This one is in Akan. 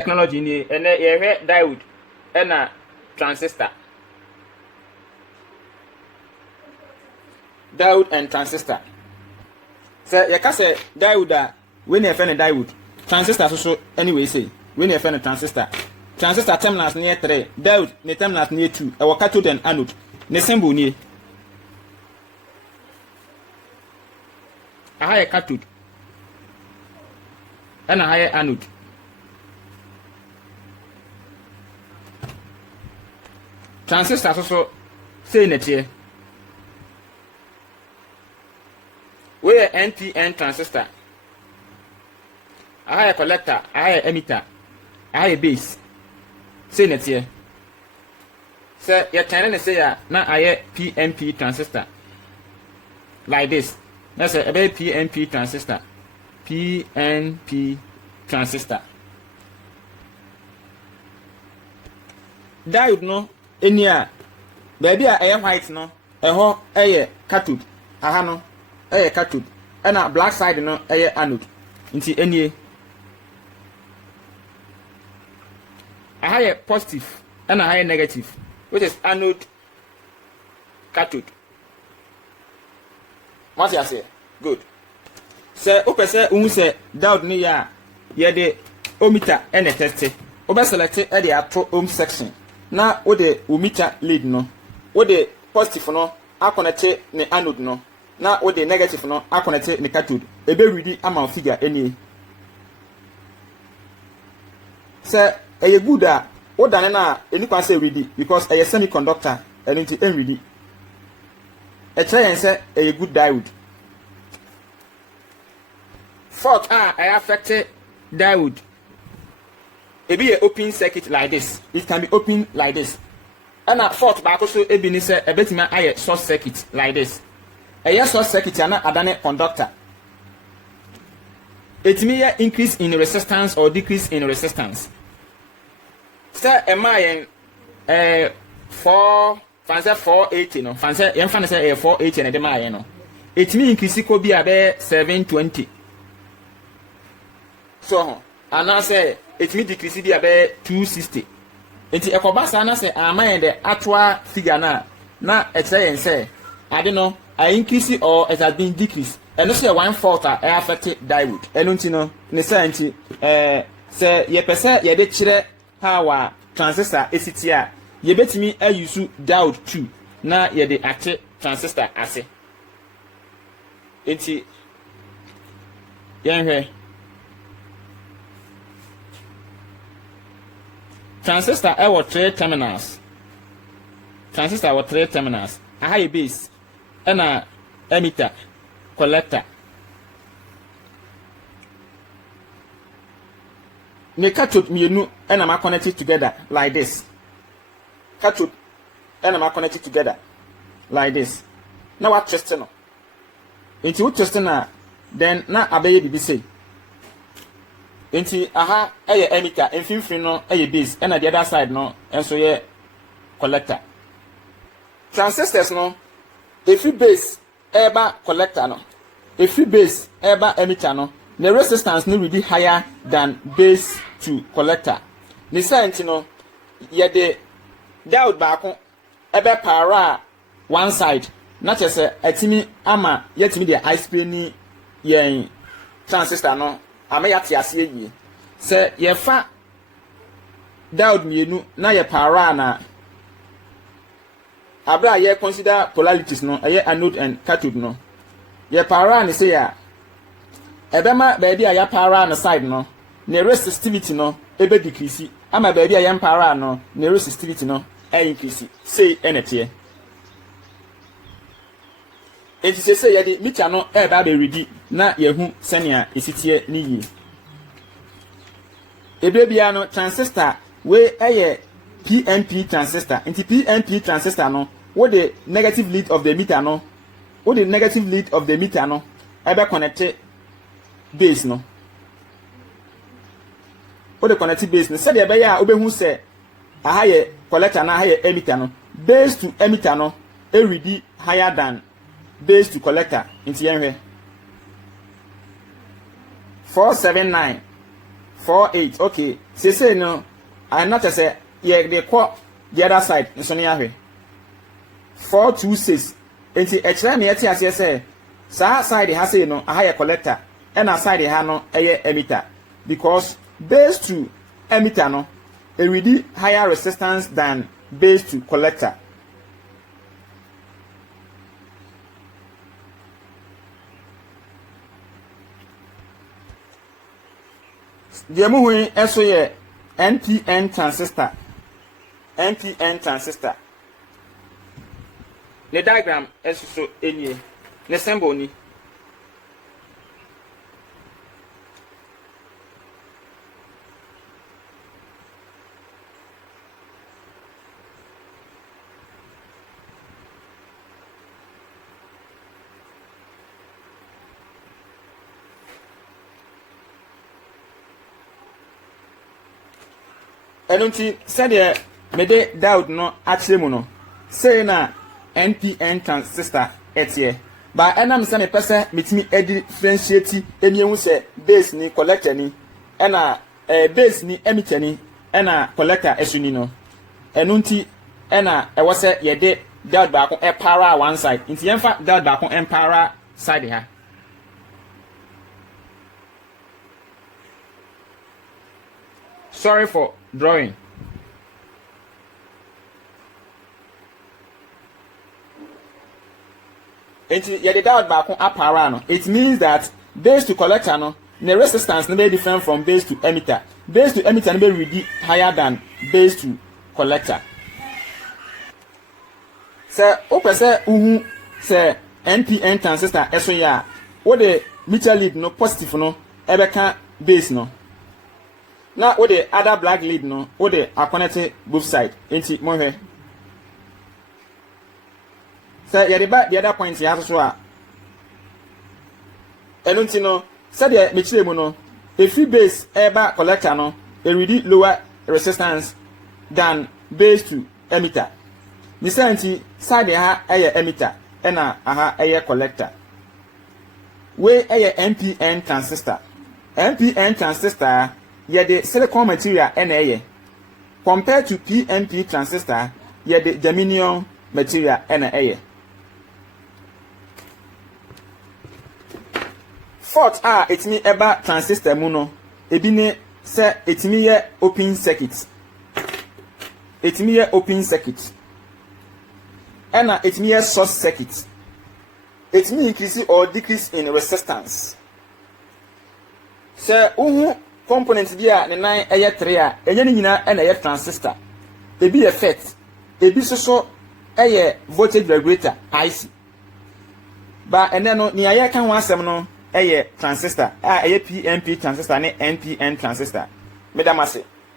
technology ni ene ye diode na transistor. Diode and transistor. So you can say diode when you find a diode. Transistor so anyway say when you find a transistor. Transistor terminals near 3, diode ne terminals near 2. Our cathode and anode. Ne symbol ni. A higher cathode and a higher anode. Transistor also say in it here. We are NPN transistor. A higher collector, a higher emitter, a higher base. Say in it here. So you're trying to say now I have PNP transistor. Like this. That's a PNP transistor. PNP transistor. Diode no enia baby a white no eho eye cathode aha no eye cathode na black side no eye anode nti enie aha ye positive and aha ye negative, which is anode cathode. What you say? Good. So open say unhu say diode ni ya ye de ohmmeter and a test obe select e de ato ohm section na wo de ohmmeter lead no wo de positive no aconnect ne anode no na wo de negative no aconnect ne cathode ebe ready ama figure eni say e good a wo dane na eni kwa say ready because e semiconductor eni nti en ready e try and say e good diode. Fault affected diode. It be an open circuit like this. It can be open like this. And a fault back also a be say a bit my short circuit like this. A short circuit and a conductor. It may increase in resistance or decrease in resistance. Sir, am I 480 no? Fancy, you fancy say 480 and the my no. It may increase could be about 720. So, and I say it may decrease be about 260. Enti ekobasa na say am the actual figure na say I don't know, I increase or it has been decreased. And no say one fault affected diode. Eno nti no ne say nti say ye pese ye de kire power transistor esiti a ye betimi use diode 2 na ye de active transistor ase. Enti yenhwe transistor have 3 terminals. Transistor have 3 terminals. A high base and a emitter, collector. The cathode me and I'm connected together like this. Cathode and I'm connected together like this. Now what testing? Into what testing then na abeye bibi say. Enti aha eye emitter enfimfiri no eye base and the other side no enso ye collector. Transistors no every base eba collector no every base eba emitter no the resistance no really higher than base to collector. Ni say no ye de diode baako ebe para one side na chese atimi ama yetimi de high speed ni yen transistor no amayati ase yi se ye fa diode mienu na ye para na abra ye consider polarities no ye anode and cathode no ye para ni say ya ebema baby ya para na side no ne resistivity no ebe decrease ama baby ya para no ne resistivity no increase say enete enti say ye de meter no eba be ready na yehu senia esitie ni yi ebrebia no transistor we eye PNP transistor enti PNP transistor no what the negative lead of the meter no what the negative lead of the meter no ebe connect base no what the connect base no said ebe ya obehu say aha ye collector na aha ye emitter no base to emitter no e ready higher than base to collector into yenwe 479 48 okay say no I not say yeah they call the other side nso ne ahwe 426 enti e kire na yeti ase say sa side ha say no aha ye collector and na side ha no eye emitter because base to emitter no e ready higher resistance than base to collector. The muhui eso ye NPN transistor. NPN transistor. The diagram is so enye. The symbol ni. Enunti said ye mede doubt no akyere mu no say na NPN transistor etie ba enam se me pese metimi differentiate eni ehu se base ni collector ni ena base ni emitter ni ena collector esuni no enunti ena ewo se ye de doubt ba ko e para one side nti yemfa doubt ba ko empara side ha. Sorry for drawing. It means that base to collector no, the resistance no be different from base to emitter. Base to emitter no be really higher than base to collector. So, open say uhu say NPN transistor eso ya. What the meter lead no positive no, ebeka base no. Now, what the other black lead no, what the are connected both side. Ain't it more? So, the other point you have to show. Enuntino, said the Michilemuno, a free base eba collector no, a really lower resistance than base to emitter. The same side ha a emitter, and a collector. We a NPN transistor. NPN transistor. Yet the silicon material NA compared to PNP transistor, yet the germanium material NA. Fourth it's me eba transistor muno. Ebine say it's me ye open circuit. It's me ye open circuit. And it's me ye source circuit. It's me increase or decrease in resistance. Say components dia ne nan eye 3 a enye ni nyina na eye transistor ebi ye FET ebi so eye voltage regulator IC ba ene no ni aye kan ho asem no eye transistor a eye PNP transistor ne NPN transistor medamase